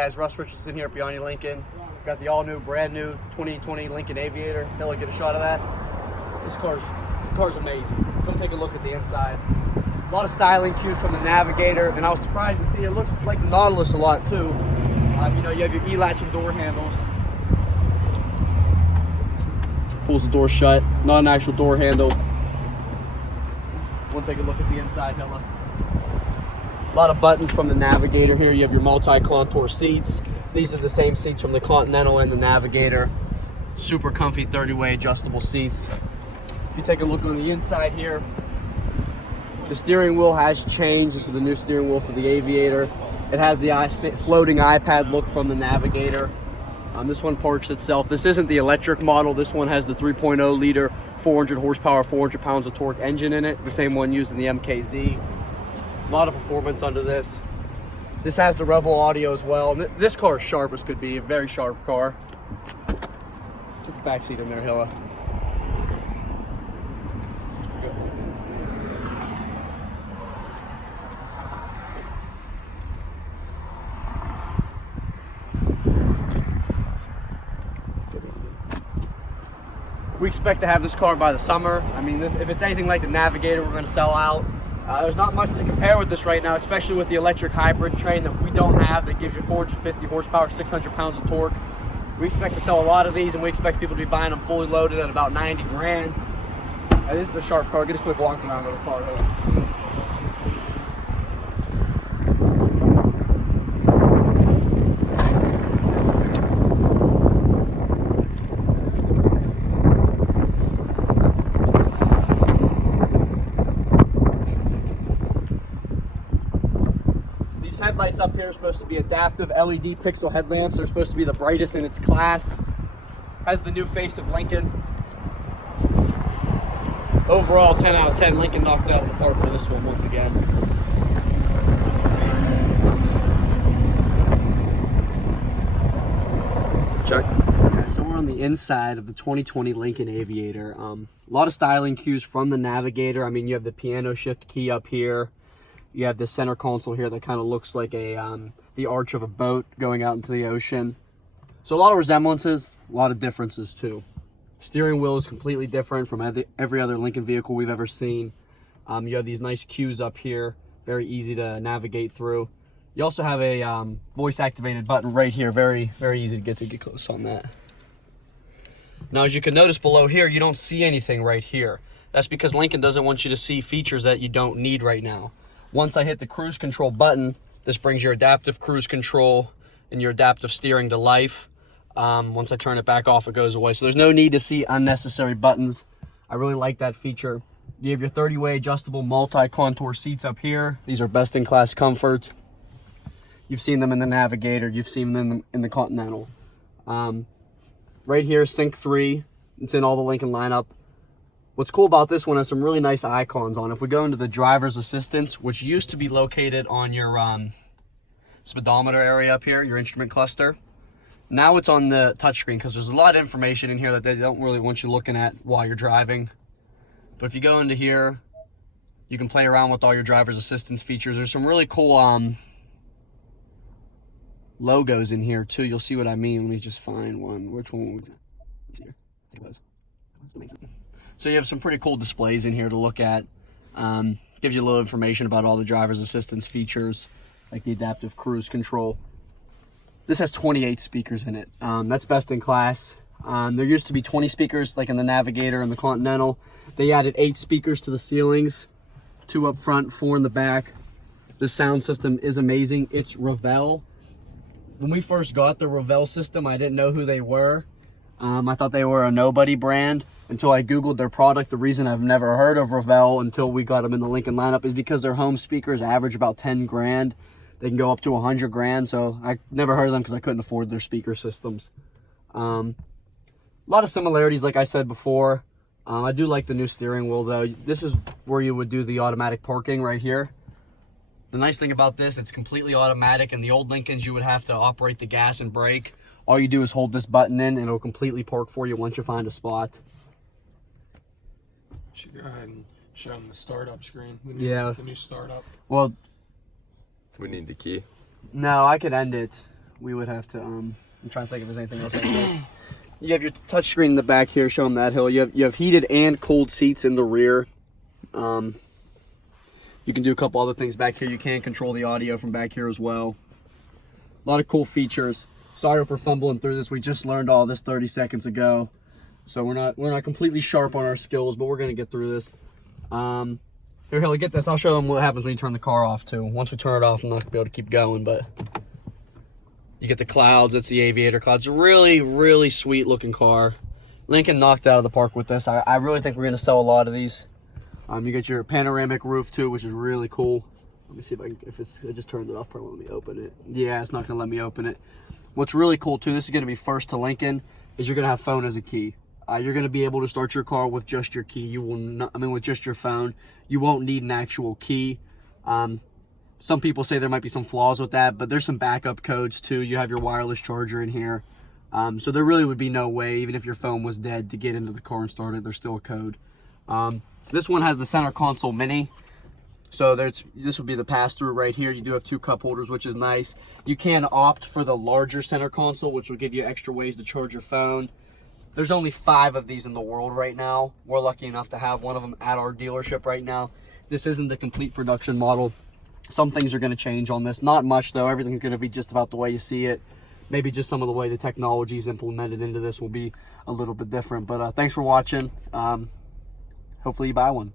Guys, Russ Richardson here at Biondi Lincoln. Got the all-new, brand-new 2020 Lincoln Aviator. Hella, get a shot of that. This car's amazing. Come take a look at the inside. A lot of styling cues from the Navigator, and I was surprised to see it looks like the Nautilus a lot too. You know, you have your E-latch and door handles. Pulls the door shut. Not an actual door handle. Want to take a look at the inside, Hella. A lot of buttons from the Navigator here. You have your multi-contour seats. These are the same seats from the Continental and the Navigator. Super comfy 30-way adjustable seats. If you take a look on the inside here, the steering wheel has changed. This is the new steering wheel for the Aviator. It has the floating iPad look from the Navigator. This one parks itself. This isn't the electric model. This one has the 3.0 liter, 400 horsepower, 400 pounds of torque engine in it. The same one used in the MKZ. A lot of performance under this. This has the Revel audio as well. This car is sharp as could be, a very sharp car. Put the back seat in there, Hilla. We expect to have this car by the summer. I mean, if it's anything like the Navigator, we're going to sell out. There's not much to compare with this right now, especially with the electric hybrid train that we don't have that gives you 450 horsepower, 600 pounds of torque. We expect to sell a lot of these, and we expect people to be buying them fully loaded at about 90 grand. This is a sharp car. Get a quick walk around of the car. Headlights up here are supposed to be adaptive LED pixel headlamps. They're supposed to be the brightest in its class. Has the new face of Lincoln. Overall, 10 out of 10. Lincoln knocked out the park for this one once again. Check. Okay, so we're on the inside of the 2020 Lincoln Aviator. A lot of styling cues from the Navigator. I mean, you have the piano shift key up here. You have this center console here that kind of looks like the arch of a boat going out into the ocean. So a lot of resemblances, a lot of differences too. Steering wheel is completely different from every other Lincoln vehicle we've ever seen. You have these nice cues up here, very easy to navigate through. You also have a voice activated button right here, very, very easy to get close on that. Now, as you can notice below here, you don't see anything right here. That's because Lincoln doesn't want you to see features that you don't need right now. Once I hit the cruise control button, this brings your adaptive cruise control and your adaptive steering to life. Once I turn it back off, it goes away. So there's no need to see unnecessary buttons. I really like that feature. You have your 30-way adjustable multi-contour seats up here. These are best-in-class comfort. You've seen them in the Navigator. You've seen them in the Continental. Right here, Sync 3. It's in all the Lincoln lineup. What's cool about this one is some really nice icons on it. If we go into the driver's assistance, which used to be located on your speedometer area up here, your instrument cluster, now it's on the touchscreen because there's a lot of information in here that they don't really want you looking at while you're driving. But if you go into here, you can play around with all your driver's assistance features. There's some really cool logos in here too. You'll see what I mean. Let me just find one. Which one would here? I think it was. Amazing. So you have some pretty cool displays in here to look at. Gives you a little information about all the driver's assistance features, like the adaptive cruise control. This has 28 speakers in it. That's best in class. There used to be 20 speakers like in the Navigator and the Continental. They added 8 speakers to the ceilings, 2 up front, 4 in the back. This sound system is amazing. It's Revel. When we first got the Revel system, I didn't know who they were. I thought they were a nobody brand until I Googled their product. The reason I've never heard of Revel until we got them in the Lincoln lineup is because their home speakers average about 10 grand. They can go up to 100 grand. So I never heard of them because I couldn't afford their speaker systems. A lot of similarities, like I said before. I do like the new steering wheel though. This is where you would do the automatic parking right here. The nice thing about this, it's completely automatic. In the old Lincolns, you would have to operate the gas and brake. All you do is hold this button in and it'll completely park for you once you find a spot. Should go ahead and show them the startup screen. Yeah. The new startup. Well, we need the key. No, I could end it. we would have to, I'm trying to think if there's anything else I missed. You have your touchscreen in the back here showing that hill. You have heated and cold seats in the rear. You can do a couple other things back here. You can control the audio from back here as well. A lot of cool features. Sorry for fumbling through this. We just learned all this 30 seconds ago. So we're not completely sharp on our skills, but we're gonna get through this. Here, Hilly, get this. I'll show them what happens when you turn the car off too. Once we turn it off, I'm not gonna be able to keep going, but you get the clouds. That's the Aviator clouds. Really, really sweet looking car. Lincoln knocked out of the park with this. I really think we're gonna sell a lot of these. You get your panoramic roof too, which is really cool. Let me see if I can, I just turned it off, probably let me open it. Yeah, it's not gonna let me open it. What's really cool too, this is gonna be first to Lincoln, is you're gonna have phone as a key. You're gonna be able to start your car with just your key. You will not, with just your phone. You won't need an actual key. Some people say there might be some flaws with that, but there's some backup codes too. You have your wireless charger in here. So there really would be no way, even if your phone was dead, to get into the car and start it. There's still a code. This one has the center console mini. So this would be the pass-through right here. You do have 2 cup holders, which is nice. You can opt for the larger center console, which will give you extra ways to charge your phone. There's only 5 of these in the world right now. We're lucky enough to have one of them at our dealership right now. This isn't the complete production model. Some things are going to change on this. Not much, though. Everything's going to be just about the way you see it. Maybe just some of the way the technology is implemented into this will be a little bit different. But thanks for watching. Hopefully you buy one.